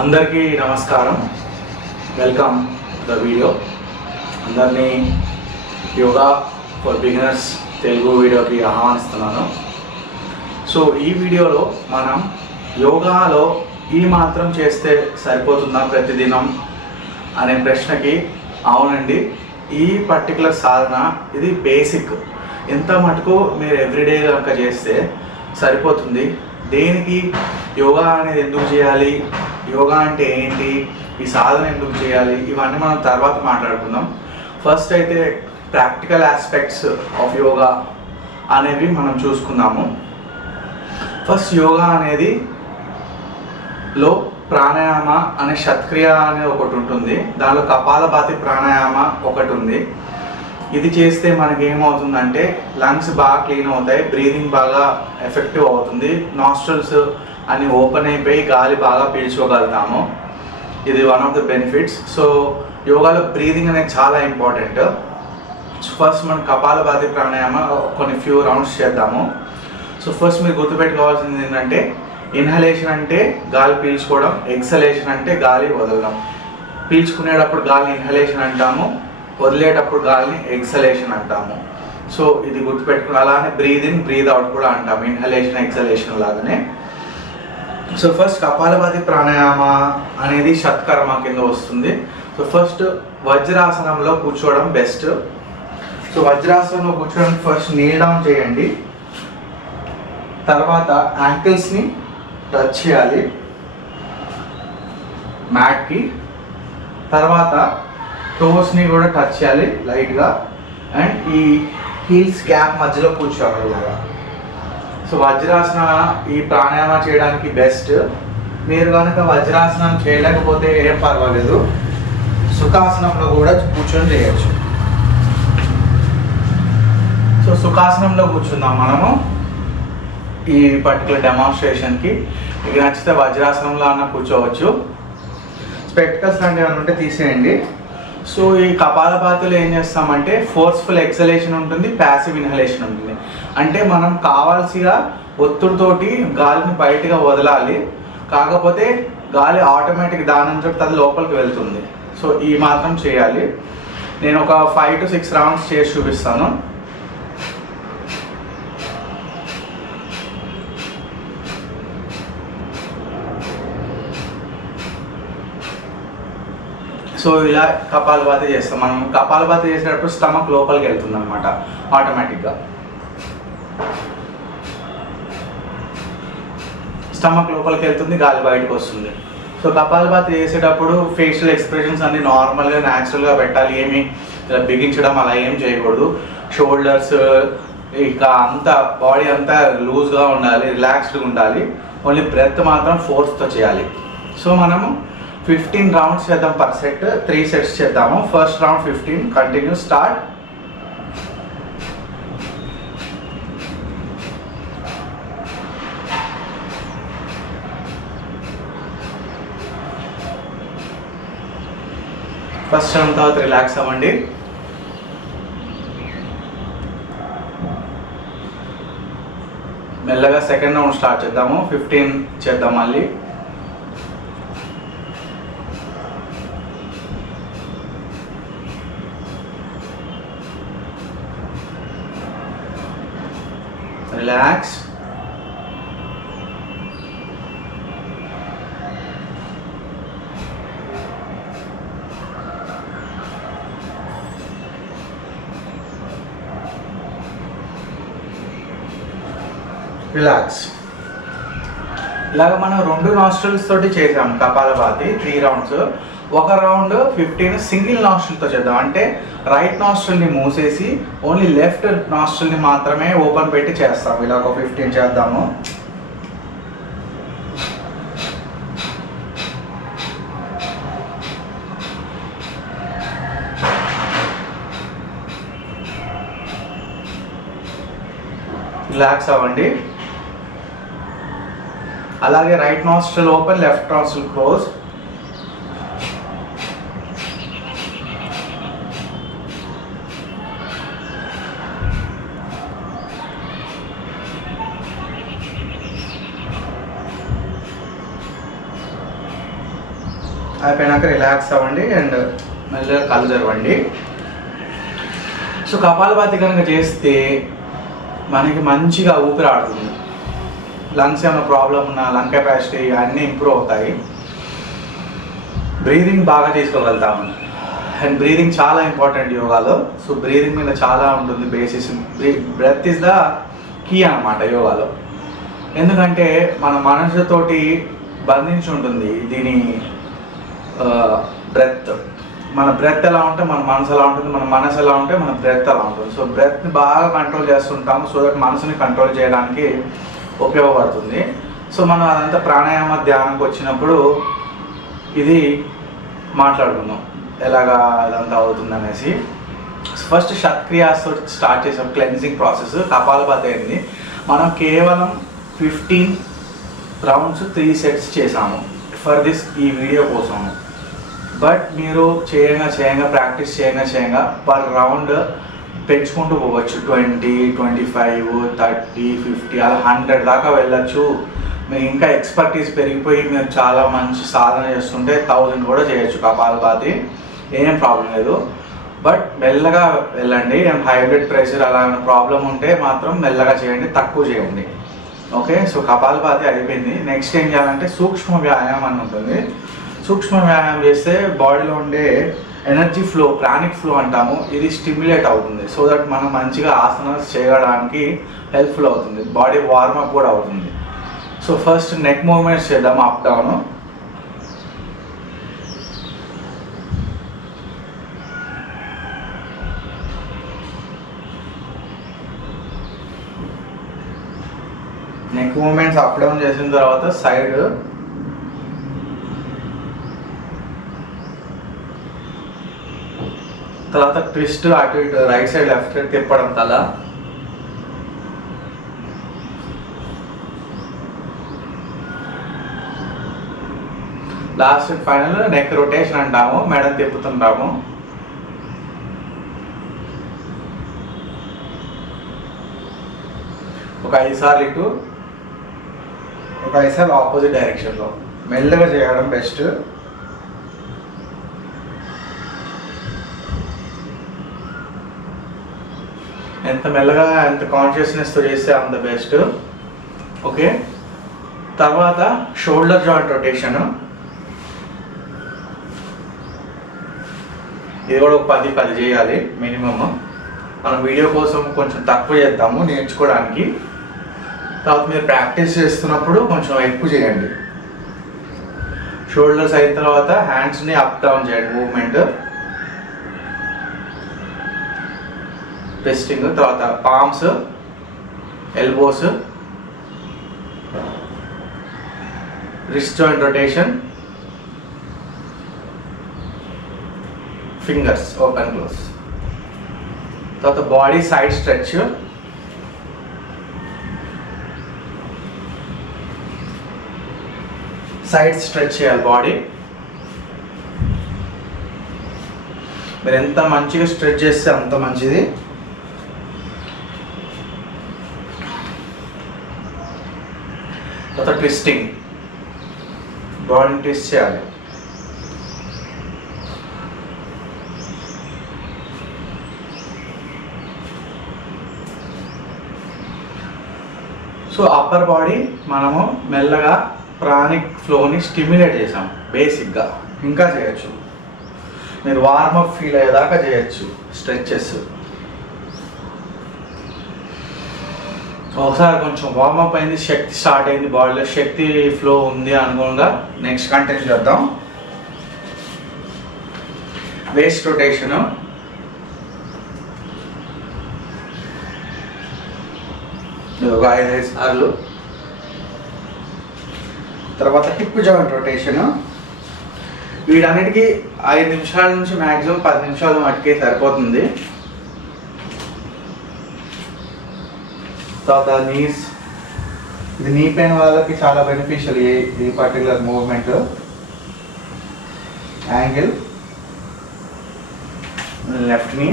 అందరికీ నమస్కారం. Welcome the video. అందరినీ యోగా ఫర్ బిగినర్స్ తెలుగు వీడియోకి ఆహ్వానిస్తున్నాను. సో ఈ వీడియోలో మనం యోగాలో ఈ మాత్రం చేస్తే సరిపోతుందా ప్రతిదినం అనే ప్రశ్నకి అవునండి, ఈ పర్టికులర్ సాధన ఇది బేసిక్. ఎంత మటుకు మీరు ఎవ్రీడే కనుక చేస్తే సరిపోతుంది. దేనికి యోగా అనేది ఎందుకు చేయాలి, యోగా అంటే ఏంటి, ఈ సాధన ఎందుకు చేయాలి, ఇవన్నీ మనం తర్వాత మాట్లాడుకుందాం. ఫస్ట్ అయితే ప్రాక్టికల్ ఆస్పెక్ట్స్ ఆఫ్ యోగా అనేవి మనం చూసుకుందాము. ఫస్ట్ యోగా అనేది లో ప్రాణాయామ అనే షత్క్రియ అనేది ఒకటి ఉంటుంది. దానిలో కపాలభాతి ప్రాణాయామ ఒకటి ఉంది. ఇది చేస్తే మనకి ఏమవుతుందంటే లంగ్స్ బాగా క్లీన్ అవుతాయి, బ్రీదింగ్ బాగా ఎఫెక్టివ్ అవుతుంది, నాస్ట్రల్స్ అన్ని ఓపెన్ అయిపోయి గాలి బాగా పీల్చుకోగలుగుతాము. ఇది one of the benefits. So యోగాలో బ్రీదింగ్ అనేది చాలా ఇంపార్టెంట్. ఫస్ట్ మనం కపాలభాతి ప్రాణాయామ కొన్ని ఫ్యూ రౌండ్స్ చేద్దాము. సో ఫస్ట్ మీరు గుర్తుపెట్టుకోవాల్సింది ఏంటంటే, ఇన్హలేషన్ అంటే గాలి పీల్చుకోవడం, ఎక్సలేషన్ అంటే గాలి వదలడం. పీల్చుకునేటప్పుడు గాలిని ఇన్హలేషన్ అంటాము, వదిలేటప్పుడు గాలిని ఎక్సలేషన్ అంటాము. సో ఇది గుర్తుపెట్టుకుని అలానే బ్రీద్ ఇన్ బ్రీద్ అవుట్ కూడా అంటాము, ఇన్హలేషన్ ఎక్సలేషన్ లాగానే. సో ఫస్ట్ కపాలభాతి ప్రాణాయామ అనేది షట్కర్మ కింద వస్తుంది. సో ఫస్ట్ వజ్రాసనంలో కూర్చోవడం బెస్ట్. సో వజ్రాసనంలో కూర్చోవడానికి ఫస్ట్ నీల్ డౌన్ చేయండి. తర్వాత యాంకిల్స్ని టచ్ చేయాలి మ్యాట్కి. తర్వాత టోస్ని కూడా టచ్ చేయాలి లైట్గా. అండ్ ఈ హీల్స్ గ్యాప్ మధ్యలో కూర్చోవాలి ఇలాగా. సో వజ్రాసన ఈ ప్రాణాయామ చేయడానికి బెస్ట్. మీరు కనుక వజ్రాసనం చేయలేకపోతే ఏం పర్వాలేదు, సుఖాసనంలో కూడా కూర్చొని చేయొచ్చు. సో సుఖాసనంలో కూర్చుందాం మనము ఈ పర్టికులర్ డెమాన్స్ట్రేషన్కి. మీకు నచ్చితే వజ్రాసనంలో అన్న కూర్చోవచ్చు. స్పెక్టికల్స్ లాంటివి ఏమైనా ఉంటే తీసేయండి. సో ఈ కపాలభాతిలో ఏం చేస్తామంటే ఫోర్స్ఫుల్ ఎక్సలేషన్ ఉంటుంది, ప్యాసివ్ ఇన్హలేషన్ ఉంటుంది. అంటే మనం కావాల్సిగా ఒత్తిడితోటి గాలిని బయటగా వదలాలి, కాకపోతే గాలి ఆటోమేటిక్ దానంతటి అది లోపలికి వెళ్తుంది. సో ఈ మాత్రం చేయాలి. నేను ఒక 5 to 6 రౌండ్స్ చేసి చూపిస్తాను. సో ఇలా కపాలభాతి చేస్తాం. మనం కపాలభాతి చేసేటప్పుడు స్టమక్ లోపలికి వెళ్తుంది అనమాట ఆటోమేటిక్గా. స్టమక్ లోపలికి వెళ్తుంది, గాలి బయటకు వస్తుంది. సో కపాలభాతి చేసేటప్పుడు ఫేషియల్ ఎక్స్ప్రెషన్స్ అన్ని నార్మల్గా న్యాచురల్గా పెట్టాలి. ఏమి ఇలా బిగించడం అలా ఏం చేయకూడదు. షోల్డర్స్ ఇంకా అంతా బాడీ అంతా లూజ్గా ఉండాలి, రిలాక్స్డ్గా ఉండాలి. ఓన్లీ బ్రెత్ మాత్రం ఫోర్స్తో చేయాలి. సో మనము 15 రౌండ్స్ చేద్దాం పర్ సెట్. 3 సెట్స్ చేద్దాము. First round 15, continue, start. First round తర్వాత రిలాక్స్ అవ్వండి. మెల్లగా సెకండ్ రౌండ్ స్టార్ట్ చేద్దాము. 15 చేద్దాం మళ్ళీ. రిలాక్స్. రిలాక్స్. ఇలాగ మనం 2 నాస్ట్రిల్స్ తోటి చేసాం కపాలభాతి 3 రౌండ్స్. ఒక రౌండ్ 15 సింగిల్ నాస్ట్రిల్తో చేద్దాం. అంటే రైట్ నాస్ట్రిల్ని మూసేసి ఓన్లీ లెఫ్ట్ నాస్ట్రిల్ని మాత్రమే ఓపెన్ పెట్టి చేస్తాం. ఇలా ఒక 15 చేద్దాము. రిలాక్స్ అవ్వండి. అలాగే right nostril open, left nostril close. అయిపోయినాక రిలాక్స్ అవ్వండి అండ్ మెల్లగా కళ్ళు తెరవండి. సో కపాలభాతి కనుక చేస్తే మనకి మంచిగా ఊపిరి ఆడుతుంది. లంగ్స్ ఏమైనా ప్రాబ్లం ఉన్నా లంగ్ కెపాసిటీ అన్నీ ఇంప్రూవ్ అవుతాయి. బ్రీదింగ్ బాగా తీసుకోగలుగుతాము. అండ్ బ్రీదింగ్ చాలా ఇంపార్టెంట్ యోగాలో. సో బ్రీదింగ్ మీద చాలా ఉంటుంది basis. Breath is the key అన్నమాట యోగాలో. ఎందుకంటే మన మనసుతోటి బంధించి ఉంటుంది దీని బ్రెత్. మన బ్రెత్ ఎలా ఉంటే మన మనసు ఎలా ఉంటుంది, మన మనసు ఎలా ఉంటే మన బ్రెత్ ఎలా ఉంటుంది. సో బ్రెత్ని బాగా కంట్రోల్ చేస్తుంటాము. సో దట్ మనసుని కంట్రోల్ చేయడానికి ఉపయోగపడుతుంది. సో మనం అదంతా ప్రాణాయామ ధ్యానంకి వచ్చినప్పుడు ఇది మాట్లాడుకుందాం ఎలాగా అదంతా అవుతుంది అనేసి. ఫస్ట్ షట్క్రియాస్తో స్టార్ట్ చేసాం క్లెన్జింగ్ ప్రాసెస్. కపాలభాతి అయింది. మనం కేవలం 15 రౌండ్స్ 3 సెట్స్ చేసాము ఫర్ దిస్ ఈ వీడియో కోసము. బట్ మీరు చేయంగా ప్రాక్టీస్ చేయంగా పర్ రౌండ్ పెంచుకుంటూ పోవచ్చు. 20, 25, 30, 50 అలా 100 దాకా వెళ్ళచ్చు. మీరు ఇంకా ఎక్స్పర్టీస్ పెరిగిపోయి మీరు చాలా మంచి సాధన చేస్తుంటే 1000 కూడా చేయొచ్చు కపాలభాతి. ఏం ప్రాబ్లం లేదు. బట్ మెల్లగా వెళ్ళండి. హై బ్లడ్ ప్రెషర్ అలా ప్రాబ్లం ఉంటే మాత్రం మెల్లగా చేయండి, తక్కువ చేయండి. ఓకే. సో కపాలభాతి అయిపోయింది. నెక్స్ట్ ఏం చేయాలంటే సూక్ష్మ వ్యాయామం అని ఉంటుంది. సూక్ష్మ వ్యాయామం చేస్తే బాడీలో ఉండే ఎనర్జీ ఫ్లో, ప్రాణిక్ ఫ్లో అంటాము, ఇది స్టిమ్యులేట్ అవుతుంది. సో దట్ మనం మంచిగా ఆసనాలు చేయడానికి హెల్ప్ఫుల్ అవుతుంది. బాడీ వార్మప్ కూడా అవుతుంది. సో ఫస్ట్ నెక్ మూవ్మెంట్స్ చేద్దాం, up down. Neck movements up down చేసిన తర్వాత సైడ్, తర్వాత ట్విస్ట్, అటు ఇటు రైట్ సైడ్ లెఫ్ట్ సైడ్ తిప్పడం తల. Last and final neck rotation అంటాము, మెడ తిప్పుతుంటాము. ఒక 5 సార్లు ఇటు, ఒక 5 సార్లు ఆపోజిట్ డైరెక్షన్లో. మెల్లగా చేయడం బెస్ట్. ఎంత మెల్లగా ఎంత కాన్షియస్నెస్తో చేస్తే అంత బెస్ట్. ఓకే. తర్వాత షోల్డర్ జాయింట్ రొటేషన్. ఇది కూడా ఒక 10 చేయాలి మినిమమ్. మనం వీడియో కోసం కొంచెం తక్కువ చేద్దాము నేర్చుకోవడానికి. తర్వాత మీరు ప్రాక్టీస్ చేస్తున్నప్పుడు కొంచెం ఎక్కువ చేయండి. షోల్డర్స్ అయిన తర్వాత హ్యాండ్స్ని అప్ డౌన్ చేయండి మూవ్మెంట్. ట్విస్టింగ్, తర్వాత palms, elbows, wrist joint rotation, fingers open close. తర్వాత body side stretch. Side stretch చేయాలి బాడీ. మీరు ఎంత మంచిగా స్ట్రెచ్ చేస్తే అంత మంచిది. తర్వాత ట్విస్టింగ్, బాడీని ట్విస్ట్ చేయాలి. సో అప్పర్ బాడీ మనము మెల్లగా ప్రాణిక్ ఫ్లోని స్టిమ్యులేట్ చేసాం బేసిక్గా. ఇంకా చేయొచ్చు, మీరు వార్మప్ ఫీల్ అయ్యేదాకా చేయొచ్చు స్ట్రెచెస్. ఒకసారి కొంచెం వార్మప్ అయింది, శక్తి స్టార్ట్ అయింది, బాడీలో శక్తి ఫ్లో ఉంది అనుకోగా నెక్స్ట్ కంటిన్యూ చేద్దాం. Waste rotation. ఒక 5 సార్లు. తర్వాత హిప్ జాయింట్ రొటేషన్. వీటన్నిటికీ 5 నిమిషాల నుంచి మ్యాక్సిమం 10 నిమిషాలు మటుకే సరిపోతుంది. తర్వాత నీస్. ఇది నీ పెయిన్ వాళ్ళకి చాలా బెనిఫిషియల్ ఈ particular movement. Angle, left knee,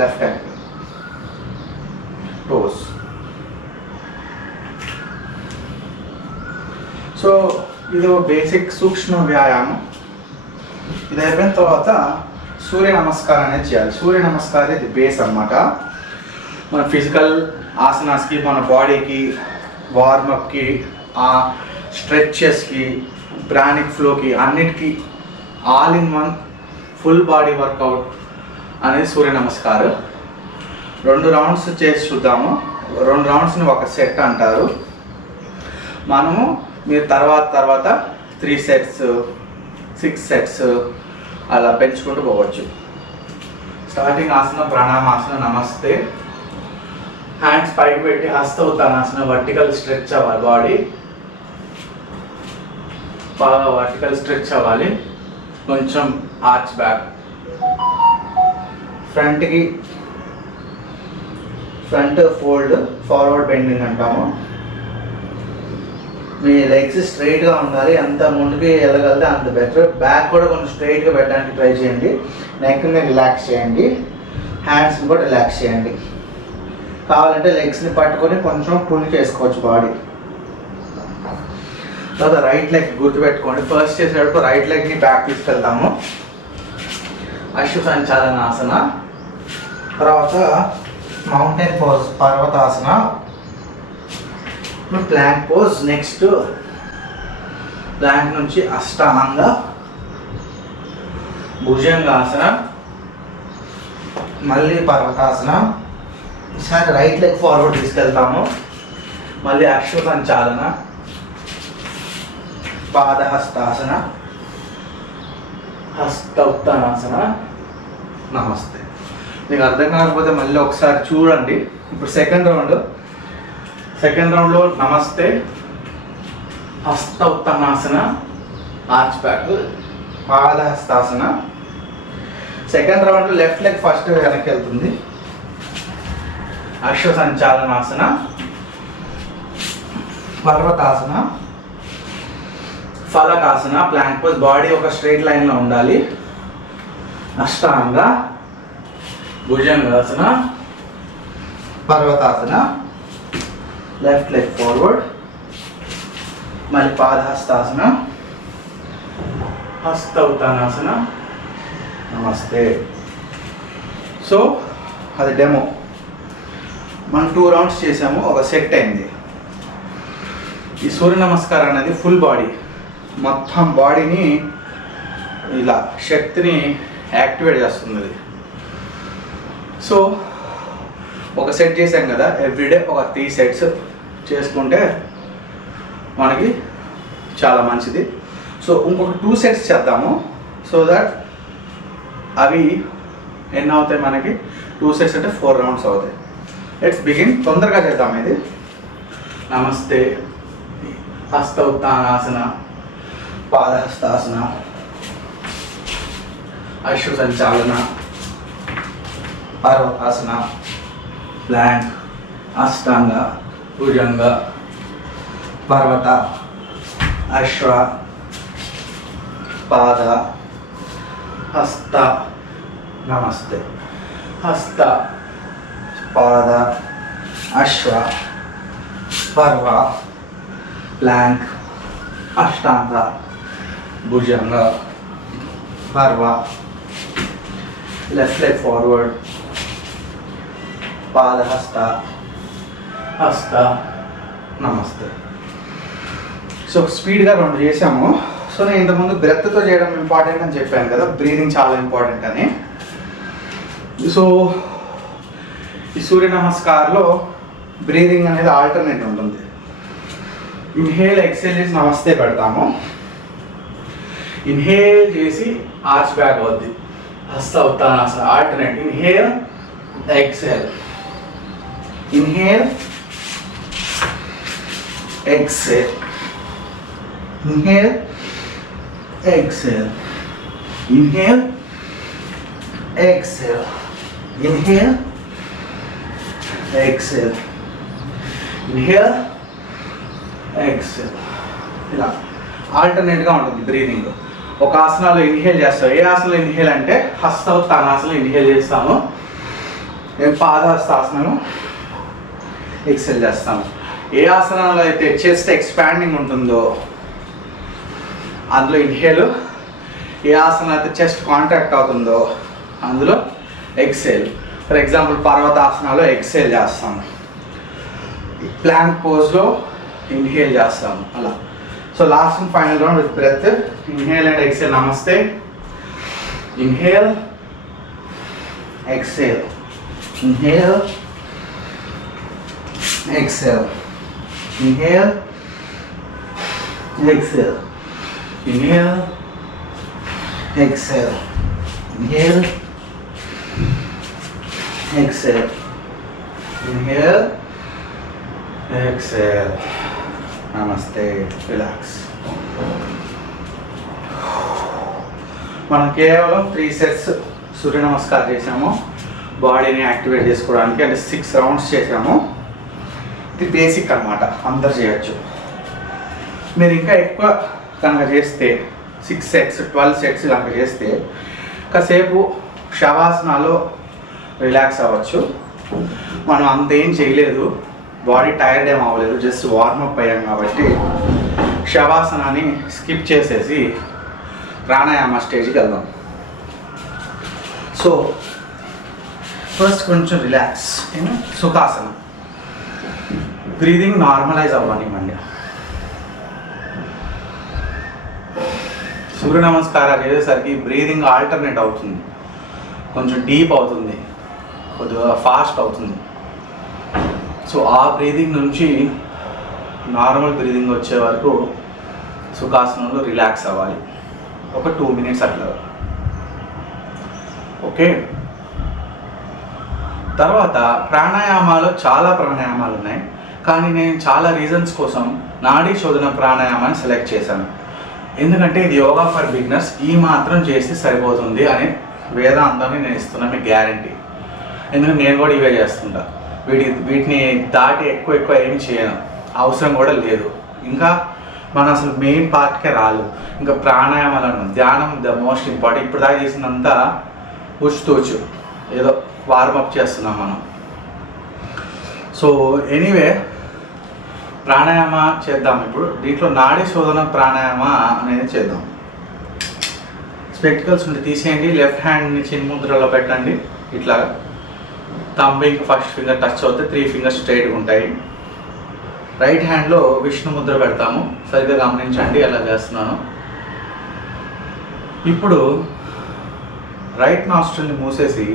left angle, toes. So ఇది ఒక బేసిక్ సూక్ష్మ వ్యాయామం. ఇది అయిపోయిన తర్వాత సూర్య నమస్కారం అనేది చేయాలి. సూర్య నమస్కారం ఇది బేస్ అన్నమాట. మన ఫిజికల్ ఆసనాస్కి, మన బాడీకి, వార్మప్కి, ఆ స్ట్రెచెస్కి, ప్రాణిక్ ఫ్లోకి, అన్నిటికీ all in one full body work out అనేది సూర్య నమస్కారం. 2 రౌండ్స్ చేసి చూద్దాము. 2 రౌండ్స్ని ఒక సెట్ అంటారు. మనము మీరు తర్వాత 3 సెట్స్, 6 సెట్స్ అలా పెంచుకుంటూ పోవచ్చు. స్టార్టింగ్ ఆసన ప్రాణాయామాసన నమస్తే. హ్యాండ్స్ పైకి పెట్టి హస్త ఉత్తానాసన, వర్టికల్ స్ట్రెచ్ అవ్వాలి. బాడీ బాగా వర్టికల్ స్ట్రెచ్ అవ్వాలి. కొంచెం arch back, front fold, forward bending అంటాము. మీ లెగ్స్ స్ట్రైట్గా ఉండాలి. ఎంత ముందుకి వెళ్ళగలితే అంత బెటర్. బ్యాక్ కూడా కొంచెం స్ట్రైట్గా పెట్టడానికి ట్రై చేయండి. నెక్ని రిలాక్స్ చేయండి, హ్యాండ్స్ని కూడా రిలాక్స్ చేయండి. కావాలంటే లెగ్స్ని పట్టుకొని కొంచెం పుల్ చేసుకోవచ్చు బాడీ. తర్వాత రైట్ లెగ్ గుర్తుపెట్టుకోండి. ఫస్ట్ చేసేటప్పుడు రైట్ లెగ్ని బ్యాక్ తీసుకెళ్తాము, అశ్వ సంచాలనాసన. తర్వాత mountain pose, పర్వతాసన, Planck pose. Next Planck నుంచి అష్టాంగ భుజంగాసన, మళ్ళీ పర్వతాసన. ఈసారి రైట్ లెగ్ ఫార్వర్డ్ తీసుకెళ్తాము, మళ్ళీ అశ్వ సంచాలన, పాదహస్తాసన, హస్త ఉత్తానాసన, నమస్తే. మీకు అర్థం కాకపోతే మళ్ళీ ఒకసారి చూడండి. ఇప్పుడు సెకండ్ రౌండ్లో నమస్తే, హస్త ఉత్తానాసన, ఆర్చ్ బ్యాక్, పాదహస్తాసన. సెకండ్ రౌండ్లో లెఫ్ట్ లెగ్ ఫస్ట్ వెనక్కి వెళ్తుంది, అశ్వ సంచాలనాసన, పర్వతాసన, ఫలకాసన, ప్లాంక్ పోజ్. బాడీ ఒక స్ట్రైట్ లైన్లో ఉండాలి. అష్టాంగ భుజంగాసన, పర్వతాసన, లెఫ్ట్ లెగ్ ఫార్వర్డ్, మళ్ళీ పాదహస్తాసన, హస్త ఉత్తానాసన, నమస్తే. సో అది డెమో. మనం 2 రౌండ్స్ చేసాము, ఒక సెట్ అయింది. ఈ సూర్య నమస్కారం అనేది ఫుల్ బాడీ, మొత్తం బాడీని ఇలా శక్తిని యాక్టివేట్ చేస్తుంది. సో ఒక సెట్ చేసాం కదా, ఎవ్రీడే ఒక 3 సెట్స్ చేసుకుంటే మనకి చాలా మంచిది. సో ఇంకొక 2 సెట్స్ చేద్దాము. సో దట్ అవి ఎన్ని అవుతాయి మనకి? 2 సెట్స్ అంటే 4 రౌండ్స్ అవుతాయి. Let's begin. తొందరగా చేద్దాం. ఇది నమస్తే, హస్త ఉత్తానాసన, పాదహస్తాసన, అశ్వ సంచాలన, పర్వతాసన, ప్లాంక్, అష్టాంగ, భుజంగ, పర్వత, అశ్వ, పాద, హస్త, నమస్తే. హస్త, పాద, అశ్వ, పర్వ, ప్లాంక్, అష్టాంగ, భుజంగ, పర్వ, లెఫ్ట్ లెగ్ ఫార్వర్డ్, పాదహస్త, హస్త, నమస్తే. సో స్పీడ్గా 2 చేసాము. సో నేను ఇంతకుముందు బ్రెత్తో చేయడం ఇంపార్టెంట్ అని చెప్పాను కదా, బ్రీదింగ్ చాలా ఇంపార్టెంట్ అని. సో ఈ సూర్య నమస్కారంలో బ్రీదింగ్ అనేది ఆల్టర్నేట్ ఉంటుంది. ఇన్హేల్ ఎక్సేల్ చేసి నమస్తే పెడతాము. ఇన్హేల్ చేసి ఆర్చ్ బ్యాక్ అవుద్ది, Hasta Uttanasana. Alternate inhale exhale, inhale exhale, inhale exhale, inhale exhale, inhale exhale, inhale exhale. ఇలా ఆల్టర్నేట్గా ఉంటుంది బ్రీదింగ్. ఒక ఆసనాలో ఇన్హేల్ చేస్తాం. ఏ ఆసనంలో ఇన్హేల్ అంటే హస్త ఉత్తానాసనం ఇన్హేల్ చేస్తాము, పాదహస్తాసనము ఎక్సెల్ చేస్తాము. ఏ ఆసనంలో అయితే చెస్ట్ ఎక్స్పాండింగ్ ఉంటుందో అందులో ఇన్హేల్, ఏ ఆసనం అయితే చెస్ట్ కాంట్రాక్ట్ అవుతుందో అందులో ఎక్సేల్. ఫర్ ఎగ్జాంపుల్ పర్వతాసనాలో ఎక్సేల్ చేస్తాము, ప్లాంక్ పోజ్లో ఇన్హేల్ చేస్తాము అలా. So last and final round with breath, inhale and exhale. నమస్తే, inhale, exhale, inhale, exhale, inhale, exhale, inhale, exhale, inhale, exhale, inhale, exhale. Namaste, relax. మనం కేవలం 3 సెట్స్ సూర్య నమస్కారం చేసాము, బాడీని యాక్టివేట్ చేసుకోవడానికి. అంటే 6 రౌండ్స్ చేసాము. ఇది బేసిక్ అనమాట, అందరు చేయొచ్చు. మీరు ఇంకా ఎక్కువ కనుక చేస్తే 6 సెట్స్ 12 సెట్స్ కనుక చేస్తే కాసేపు శవాసనాలో రిలాక్స్ అవ్వచ్చు. మనం అంత ఏం చేయలేదు, బాడీ టైర్డ్ ఏం అవ్వలేదు, జస్ట్ వార్మప్ అయ్యాం కాబట్టి శవాసనాన్ని స్కిప్ చేసేసి ప్రాణాయామ స్టేజ్కి వెళ్దాం. సో ఫస్ట్ కొంచెం రిలాక్స్, సుఖాసనం. బ్రీదింగ్ నార్మలైజ్ అవ్వనివ్వండి. సూర్య నమస్కారాలు చేసేసరికి బ్రీదింగ్ ఆల్టర్నేట్ అవుతుంది, కొంచెం డీప్ అవుతుంది, కొద్దిగా ఫాస్ట్ అవుతుంది. సో ఆ బ్రీదింగ్ నుంచి నార్మల్ బ్రీదింగ్ వచ్చే వరకు సుఖాసనంలో రిలాక్స్ అవ్వాలి. ఒక 2 minutes అట్లా. ఓకే, తర్వాత ప్రాణాయామాలు చాలా ప్రాణాయామాలు ఉన్నాయి, కానీ నేను చాలా రీజన్స్ కోసం నాడీ శోధన ప్రాణాయామాన్ని సెలెక్ట్ చేశాను. ఎందుకంటే ఇది యోగా ఫర్ బిగినర్స్, ఈ మాత్రం చేస్తే సరిపోతుంది అనే వేదాంతాన్ని నేను ఇస్తున్నా మీకు గ్యారంటీ. ఎందుకంటే నేను కూడా ఇవే చేస్తుంటా. వీటిని దాటి ఎక్కువ ఏమి చేయను, అవసరం కూడా లేదు. ఇంకా మనం అసలు మెయిన్ పార్ట్కే రాదు. ఇంకా ప్రాణాయామాలను, ధ్యానం ద మోస్ట్ ఇంపార్టెంట్. ఇప్పుడు దాకా చేసినంతా ఉచ్చుతూచు ఏదో వార్మప్ చేస్తున్నాం మనం. సో ఎనీవే, ప్రాణాయామ చేద్దాం ఇప్పుడు. దీంట్లో నాడీ శోధన ప్రాణాయామ అనేది చేద్దాం. స్పెక్టికల్స్ ఉంటే తీసేయండి, లెఫ్ట్ హ్యాండ్ని చిన్ముద్రలో పెట్టండి. ఇట్లా థంబ్ ఇంకా ఫస్ట్ ఫింగర్ టచ్ అవుతే 3 fingers స్ట్రైట్గా ఉంటాయి. రైట్ హ్యాండ్లో విష్ణు ముద్ర పెడతాము. సరిగ్గా గమనించండి ఎలా చేస్తున్నాను. ఇప్పుడు రైట్ నాస్ట్రిల్ని మూసేసి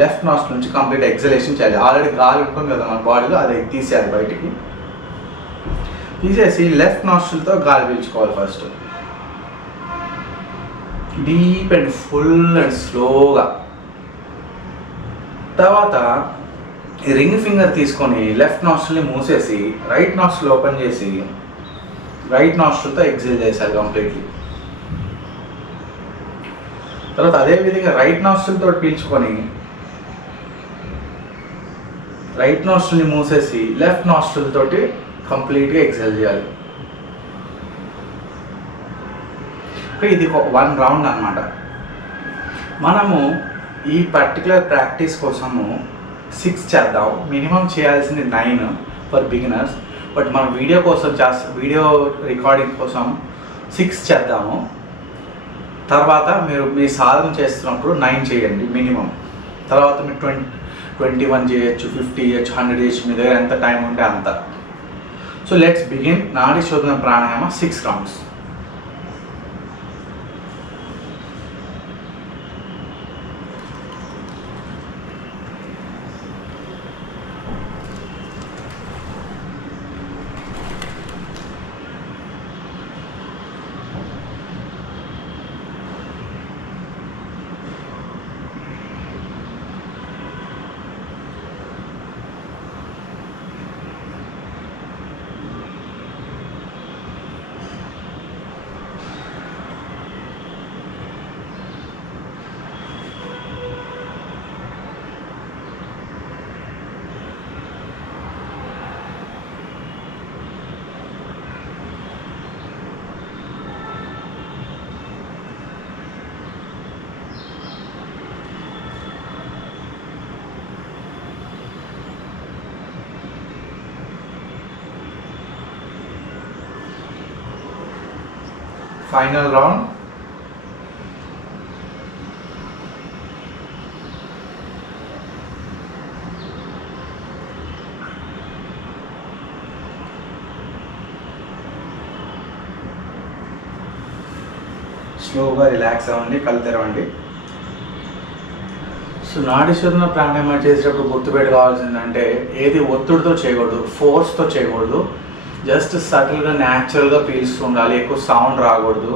లెఫ్ట్ నాస్ట్రిల్ నుంచి కంప్లీట్ ఎక్సలేషన్ చేయాలి. ఆల్రెడీ గాలి ఉంటుంది కదా మన బాడీలో, అది తీసేయాలి బయటికి. తీసేసి లెఫ్ట్ నాస్ట్రిల్తో గాలి పీల్చుకోవాలి first, deep and full and స్లోగా. తర్వాత ఈ రింగ్ ఫింగర్ తీసుకొని లెఫ్ట్ నాస్ట్రిల్ని మూసేసి రైట్ నాస్ట్రిల్ ఓపెన్ చేసి రైట్ నాస్ట్రిల్తో ఎక్సేల్ చేశారు కంప్లీట్లీ. తర్వాత అదేవిధంగా రైట్ నాస్ట్రిల్తో పీల్చుకొని రైట్ నాస్ట్రిల్ని మూసేసి లెఫ్ట్ నాస్ట్రిల్ తోటి కంప్లీట్గా ఎక్సేల్ చేయాలి. ఇది 1 రౌండ్ అన్నమాట. మనము ఈ పర్టికులర్ ప్రాక్టీస్ కోసము 6 చేద్దాం. మినిమం చేయాల్సింది 9 ఫర్ బిగినర్స్. బట్ మనం వీడియో కోసం వీడియో రికార్డింగ్ కోసం 6 చేద్దాము. తర్వాత మీరు మీ సాధన చేస్తున్నప్పుడు 9 చేయండి మినిమం. తర్వాత మీరు 21 చేయొచ్చు, 50 చేయొచ్చు, 100 చేయొచ్చు, మీ దగ్గర ఎంత టైం ఉంటే అంత. సో లెట్స్ బిగిన్ నాడీ శోధన ప్రాణాయామ 6 rounds. Final round. స్లోగా రిలాక్స్ అవ్వండి, కళ్ళు తెరవండి. సో నాడి శోధన ప్రాణాయామం చేసేటప్పుడు గుర్తుపెట్టుకోవాల్సిందంటే ఏది ఒత్తిడితో చేయకూడదు, ఫోర్స్తో చేయకూడదు. జస్ట్ సటిల్గా న్యాచురల్గా పీల్స్తూ ఉండాలి, ఎక్కువ సౌండ్ రాకూడదు.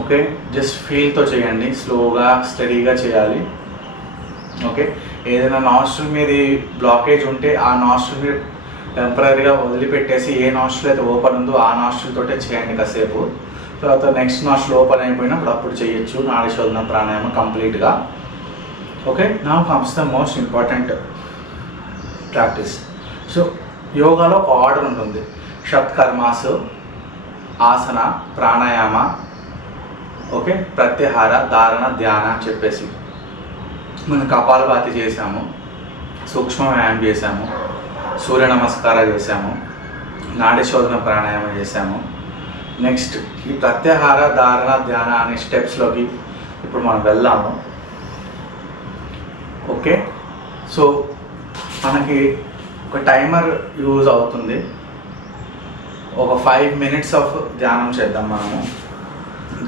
ఓకే, జస్ట్ ఫీల్తో చేయండి, స్లోగా స్టడీగా చేయాలి. ఓకే, ఏదైనా నాస్ట్రిల్ మీద బ్లాకేజ్ ఉంటే ఆ నాస్ట్రిల్ మీద టెంపరీగా వదిలిపెట్టేసి ఏ నాస్ట్రిల్ అయితే ఓపెన్ ఉందో ఆ నాస్ట్రిల్ తోటే చేయండి కాసేపు. తర్వాత నెక్స్ట్ నాస్ట్రిల్ ఓపెన్ అయిపోయినప్పుడు అప్పుడు చేయొచ్చు నాడి శోధన ప్రాణాయామం కంప్లీట్గా. Okay, now comes the most important practice. So యోగాలో ఒక ఆర్డర్ ఉంటుంది, షట్కర్మాస్, ఆసన, ప్రాణాయామ, ఓకే, ప్రత్యాహార, ధారణ, ధ్యాన అని చెప్పేసి మనం కపాలభాతి చేసాము, సూక్ష్మ వ్యాయామం చేసాము, సూర్య నమస్కారాలు చేసాము, నాడి శోధన ప్రాణాయామం చేసాము. నెక్స్ట్ ఈ ప్రత్యాహార, ధారణ, ధ్యాన అనే స్టెప్స్లోకి ఇప్పుడు మనం వెళ్దాము. ఓకే, సో మనకి ఒక టైమర్ యూజ్ అవుతుంది. ఒక 5 minutes ఆఫ్ ధ్యానం చేద్దాం మనము.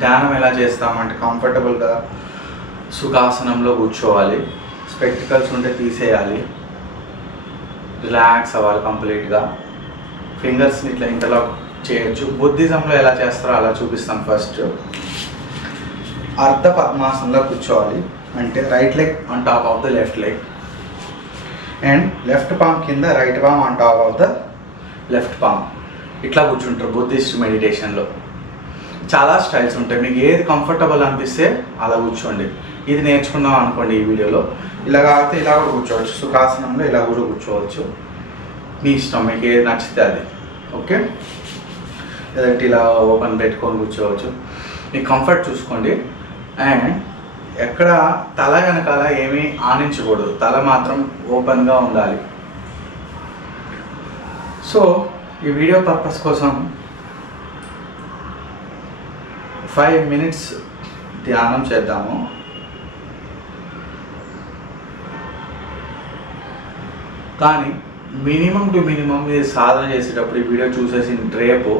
ధ్యానం ఎలా చేస్తామంటే కంఫర్టబుల్గా సుఖాసనంలో కూర్చోవాలి, స్పెక్టికల్స్ ఉంటే తీసేయాలి, రిలాక్స్ అవ్వాలి కంప్లీట్గా. ఫింగర్స్ని ఇట్లా ఇంటర్లాక్ చేయొచ్చు. బుద్ధిజంలో ఎలా చేస్తారో అలా చూపిస్తాను. ఫస్ట్ అర్ధ పద్మాసనంలో కూర్చోవాలి, అంటే right leg on top of the left leg and left palm కింద right palm on top of the left palm. ఇట్లా కూర్చుంటారు బుద్ధిస్ట్ మెడిటేషన్లో. చాలా స్టైల్స్ ఉంటాయి, మీకు ఏది కంఫర్టబుల్ అనిపిస్తే అలా కూర్చోండి. ఇది నేర్చుకున్నాం అనుకోండి ఈ వీడియోలో. ఇలా కాకపోతే ఇలా కూడా కూర్చోవచ్చు, సుఖాసనంలో ఇలా కూడా కూర్చోవచ్చు, మీ ఇష్టం, మీకు ఏది నచ్చితే అది. ఓకే, లేదంటే ఇలా ఓపెన్ పెట్టుకొని కూర్చోవచ్చు, మీ కంఫర్ట్ చూసుకోండి. అండ్ ఎక్కడ తల వెనకాల ఏమీ ఆనించకూడదు, తల మాత్రం ఓపెన్గా ఉండాలి. సో ఈ వీడియో పర్పస్ కోసం 5 minutes ధ్యానం చేద్దాము. కానీ మినిమం టు మినిమం ఇది సాధన చేసేటప్పుడు ఈ వీడియో చూసేసి రేపు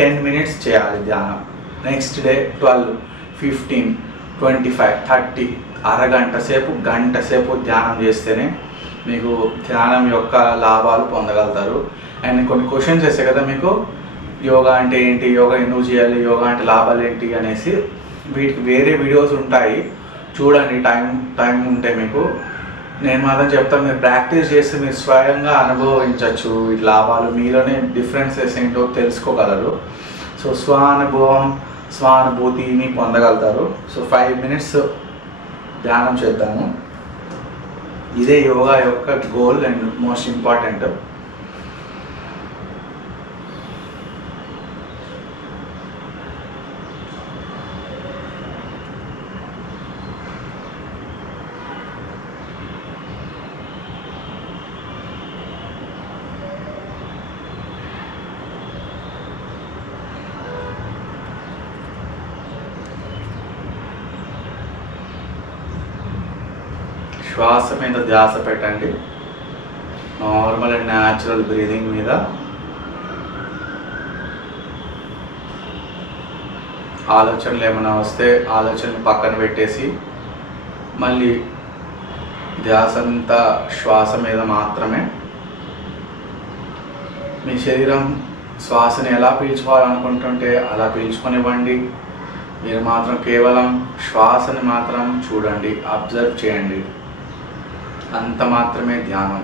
10 minutes చేయాలి ధ్యానం. నెక్స్ట్ డే 12, 15, 25, 30, అరగంట సేపు, గంట సేపు ధ్యానం చేస్తేనే మీకు ధ్యానం యొక్క లాభాలు పొందగలుగుతారు. అండ్ కొన్ని క్వశ్చన్స్ చేస్తాయి కదా మీకు, యోగా అంటే ఏంటి, యోగా ఎందుకు చేయాలి, యోగా అంటే లాభాలు ఏంటి అనేసి. వీటికి వేరే వీడియోస్ ఉంటాయి, చూడండి టైం ఉంటే మీకు. నేను మాత్రం చెప్తాను, మీరు ప్రాక్టీస్ చేస్తే మీరు స్వయంగా అనుభవించవచ్చు ఈ లాభాలు, మీలోనే డిఫరెన్సెస్ ఏంటో తెలుసుకోగలరు. సో స్వానుభూతిని పొందగలుగుతారు. సో 5 minutes ధ్యానం చేద్దాము. ఇదే యోగా యొక్క గోల్ అండ్ మోస్ట్ ఇంపార్టెంట్. శ్వాస మీద ధ్యాస పెట్టండి, నార్మల్ అండ్ న్యాచురల్ బ్రీదింగ్ మీద. ఆలోచనలు ఏమైనా వస్తే ఆలోచనలు పక్కన పెట్టేసి మళ్ళీ ధ్యాస అంతా శ్వాస మీద మాత్రమే. మీ శరీరం శ్వాసని ఎలా పీల్చుకోవాలనుకుంటుంటే అలా పీల్చుకొనివ్వండి. మీరు మాత్రం కేవలం శ్వాసని మాత్రం చూడండి, అబ్జర్వ్ చేయండి, అంత మాత్రమే ధ్యానం.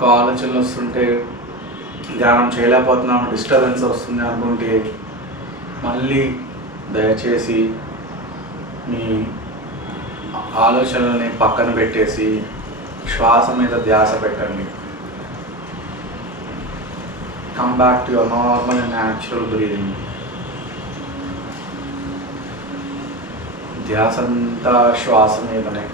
ఎక్కువ ఆలోచనలు వస్తుంటే, ధ్యానం చేయలేకపోతున్నాం, డిస్టర్బెన్స్ వస్తుంది అనుకుంటే మళ్ళీ దయచేసి మీ ఆలోచనల్ని పక్కన పెట్టేసి శ్వాస మీద ధ్యాస పెట్టండి. Come back to your normal and natural breathing. ధ్యాస అంతా శ్వాస మీదనే.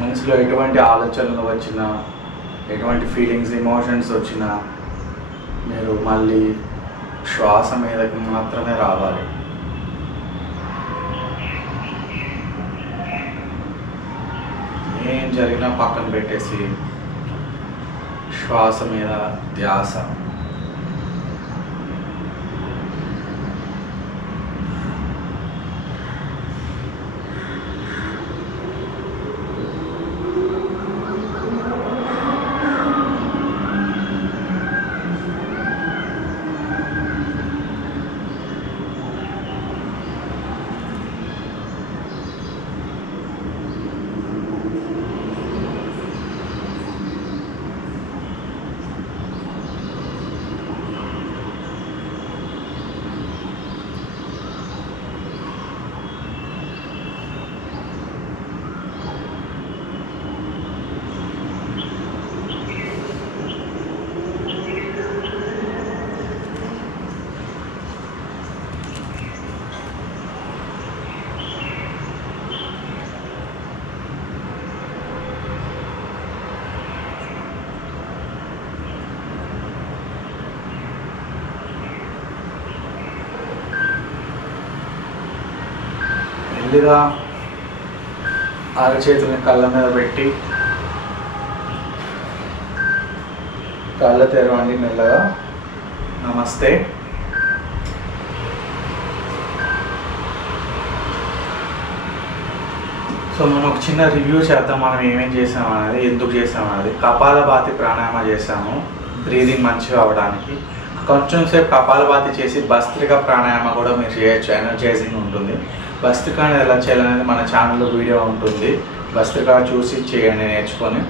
మనసులో ఎటువంటి ఆలోచనలు వచ్చినా, ఎటువంటి ఫీలింగ్స్, ఎమోషన్స్ వచ్చినా మీరు మళ్ళీ శ్వాస మీదకి మాత్రమే రావాలి. ఏం జరిగినా పక్కన పెట్టేసి శ్వాస మీద ధ్యాస. మెల్లిగా అరచేతుల్ని కళ్ళ మీద పెట్టి కళ్ళ తెరవండి మెల్లగా. నమస్తే. సో మనం ఒక చిన్న రివ్యూ చేద్దాం. మనం ఏమేం చేసాము అనేది, ఎందుకు చేసాము అనేది. కపాలభాతి ప్రాణాయామ చేసాము బ్రీదింగ్ మంచిగా అవ్వడానికి. కొంచెం సేపు కపాలభాతి చేసి భస్త్రిక ప్రాణాయామ కూడా మీరు చేయొచ్చు, ఎనర్జైజింగ్ ఉంటుంది. భస్త్రిక అనేది ఎలా చేయాలనేది మన ఛానల్లో వీడియో ఉంటుంది, భస్త్రిక చూసి చేయండి నేర్చుకొని.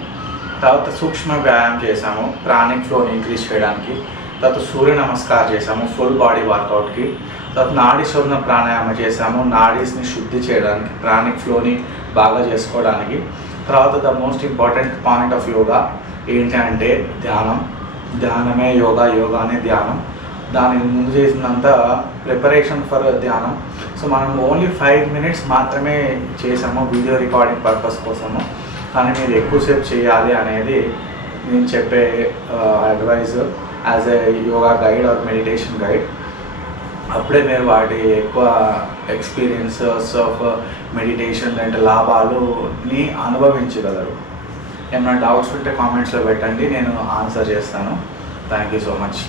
తర్వాత సూక్ష్మ వ్యాయామం చేసాము ప్రాణిక్ ఫ్లోని ఇంక్రీజ్ చేయడానికి. తర్వాత సూర్య నమస్కారం చేసాము ఫుల్ బాడీ వర్కౌట్కి. తర్వాత నాడీ శోధన ప్రాణాయామం చేసాము నాడీస్ని శుద్ధి చేయడానికి, ప్రాణిక్ ఫ్లోని బాగా చేసుకోవడానికి. తర్వాత the most important point of yoga ఏంటంటే ధ్యానం. ధ్యానమే యోగా, యోగానే ధ్యానం. దానికి ముందు చేసినంత ప్రిపరేషన్ ఫర్ ధ్యానం. సో మనం ఓన్లీ 5 minutes మాత్రమే చేసాము వీడియో రికార్డింగ్ పర్పస్ కోసము. కానీ మీరు ఎక్కువసేపు చేయాలి అనేది నేను చెప్పే advise as a yoga guide or meditation guide. అప్పుడే మీరు వాటి ఎక్కువ ఎక్స్పీరియన్సెస్ ఆఫ్ మెడిటేషన్ అంటే లాభాలుని అనుభవించగలరు. ఏమైనా డౌట్స్ ఉంటే కామెంట్స్లో పెట్టండి, నేను ఆన్సర్ చేస్తాను. Thank you so much.